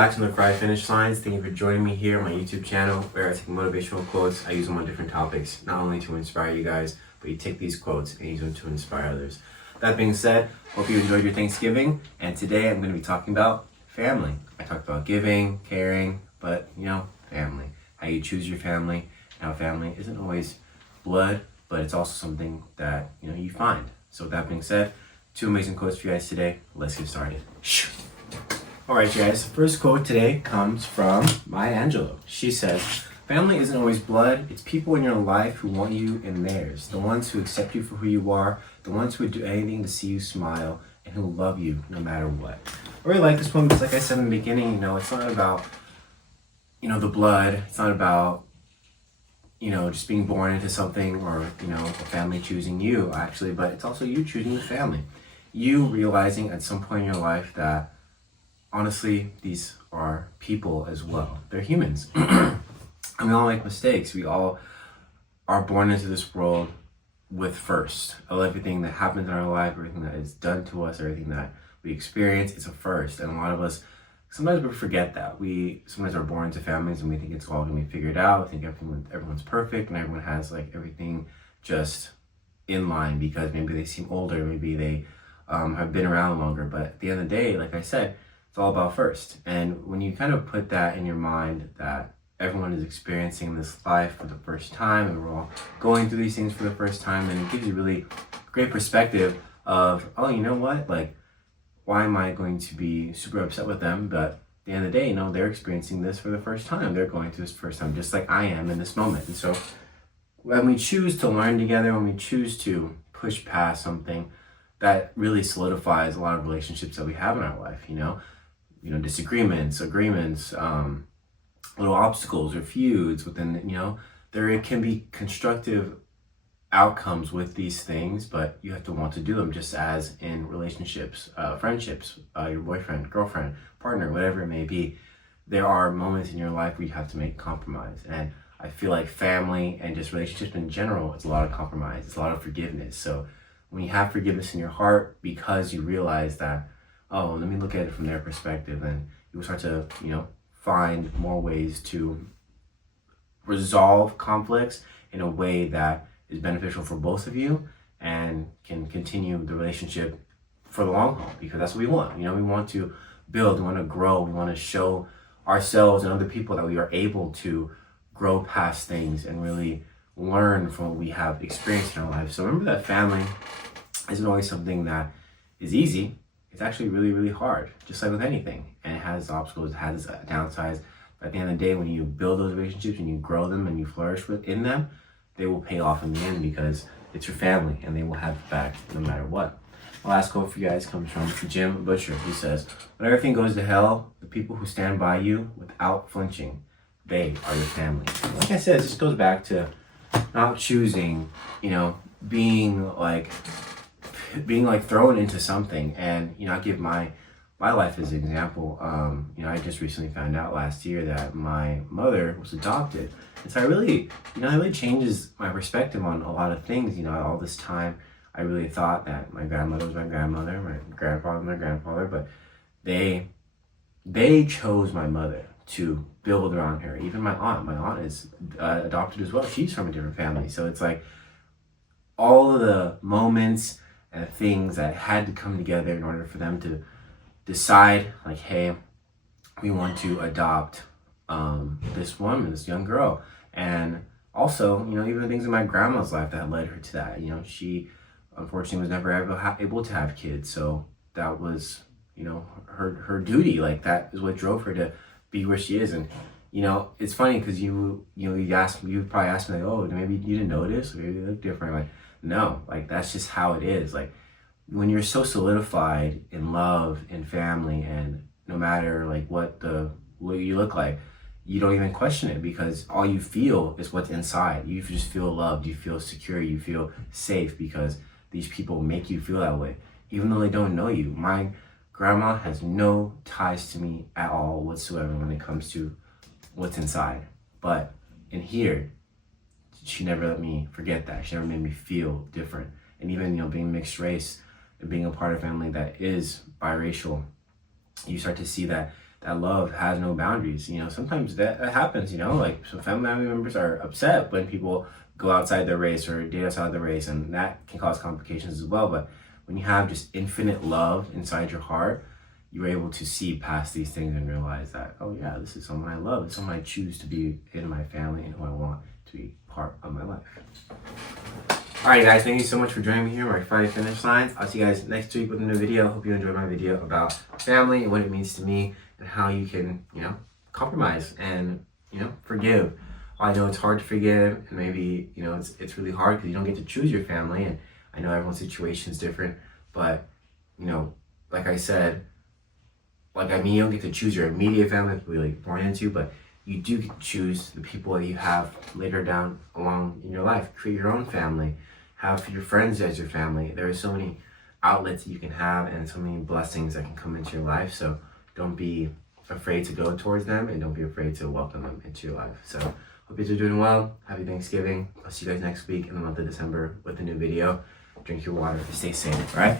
back to the Fry Finish Lines. Thank you for joining me here on my YouTube channel where I take motivational quotes. I use them on different topics, not only to inspire you guys, but you take these quotes and use them to inspire others. That being said, hope you enjoyed your Thanksgiving, and today I'm going to be talking about family. I talked about giving, caring, but family. How you choose your family, and how family isn't always blood, but it's also something that you find. So with that being said, 2 amazing quotes for you guys today. Let's get started. Alright guys, the first quote today comes from Maya Angelou. She says, "Family isn't always blood, it's people in your life who want you in theirs. The ones who accept you for who you are, the ones who would do anything to see you smile, and who love you no matter what." I really like this one because like I said in the beginning, it's not about, the blood. It's not about, just being born into something or, a family choosing you actually, but it's also you choosing the family. You realizing at some point in your life that honestly, these are people as well. They're humans. And we all make mistakes. We all are born into this world with first. Everything that happens in our life, everything that is done to us, everything that we experience, it's a first. And a lot of us, sometimes we forget that. We sometimes are born into families and we think it's all going to be figured out. We think everyone's perfect and everyone has everything just in line because maybe they seem older, maybe they have been around longer. But at the end of the day, like I said, it's all about first. And when you kind of put that in your mind that everyone is experiencing this life for the first time and we're all going through these things for the first time, and it gives you really great perspective of, oh, you know what? Why am I going to be super upset with them? But at the end of the day, they're experiencing this for the first time. They're going through this first time, just like I am in this moment. And so when we choose to learn together, when we choose to push past something, that really solidifies a lot of relationships that we have in our life, disagreements, agreements, little obstacles or feuds within, there can be constructive outcomes with these things, but you have to want to do them, just as in relationships, friendships, your boyfriend, girlfriend, partner, whatever it may be. There are moments in your life where you have to make compromise. And I feel like family and just relationships in general, it's a lot of compromise. It's a lot of forgiveness. So when you have forgiveness in your heart because you realize that, oh, let me look at it from their perspective, and you will start to, find more ways to resolve conflicts in a way that is beneficial for both of you and can continue the relationship for the long haul, because that's what we want. We want to build, we want to grow, we want to show ourselves and other people that we are able to grow past things and really learn from what we have experienced in our life. So remember that family isn't always something that is easy. It's actually really, really hard, just like with anything. And it has obstacles, it has downsides. But at the end of the day, when you build those relationships and you grow them and you flourish within them, they will pay off in the end because it's your family and they will have your back no matter what. My last quote for you guys comes from Jim Butcher. He says, "When everything goes to hell, the people who stand by you without flinching, they are your family." Like I said, it just goes back to not choosing, being thrown into something. And I give my life as an example. I just recently found out last year that my mother was adopted, and so I really it really changes my perspective on a lot of things. All this time I really thought that my grandmother was my grandmother, my grandfather was my grandfather, but they chose my mother to build around her. Even my aunt is adopted as well. She's from a different family. So it's like all of the moments and things that had to come together in order for them to decide, hey, we want to adopt this woman, this young girl. And also, even things in my grandma's life that led her to that. She unfortunately was never able to have kids. So that was, her duty. That is what drove her to be where she is. And, it's funny because you probably asked me, oh, maybe you didn't notice, or maybe you look different. No, that's just how it is. When you're so solidified in love and family, and no matter what you look like, you don't even question it, because all you feel is what's inside. You just feel loved, you feel secure, you feel safe, because these people make you feel that way, even though they don't know you. My grandma has no ties to me at all whatsoever when it comes to what's inside. But in here, she never let me forget that. She never made me feel different. And even, being mixed race and being a part of a family that is biracial, you start to see that that love has no boundaries. You know, sometimes that happens, you know, like some family members are upset when people go outside their race or date outside the race, and that can cause complications as well. But when you have just infinite love inside your heart, you're able to see past these things and realize that, oh yeah, this is someone I love. It's someone I choose to be in my family and who I want to be part of my life. All right, guys, thank you so much for joining me here, my Friday Finish Lines. I'll see you guys next week with a new video. Hope you enjoyed my video about family and what it means to me and how you can, you know, compromise and, you know, forgive. I know it's hard to forgive, and maybe, you know, it's really hard because you don't get to choose your family, and I know everyone's situation is different, but, you know, like I said, like, I mean, you don't get to choose your immediate family that you're like born into, but you do get to choose the people that you have later down along in your life. Create your own family. Have your friends as your family. There are so many outlets that you can have and so many blessings that can come into your life. So don't be afraid to go towards them, and don't be afraid to welcome them into your life. So hope you're doing well. Happy Thanksgiving. I'll see you guys next week in the month of December with a new video. Drink your water. Stay safe, all right?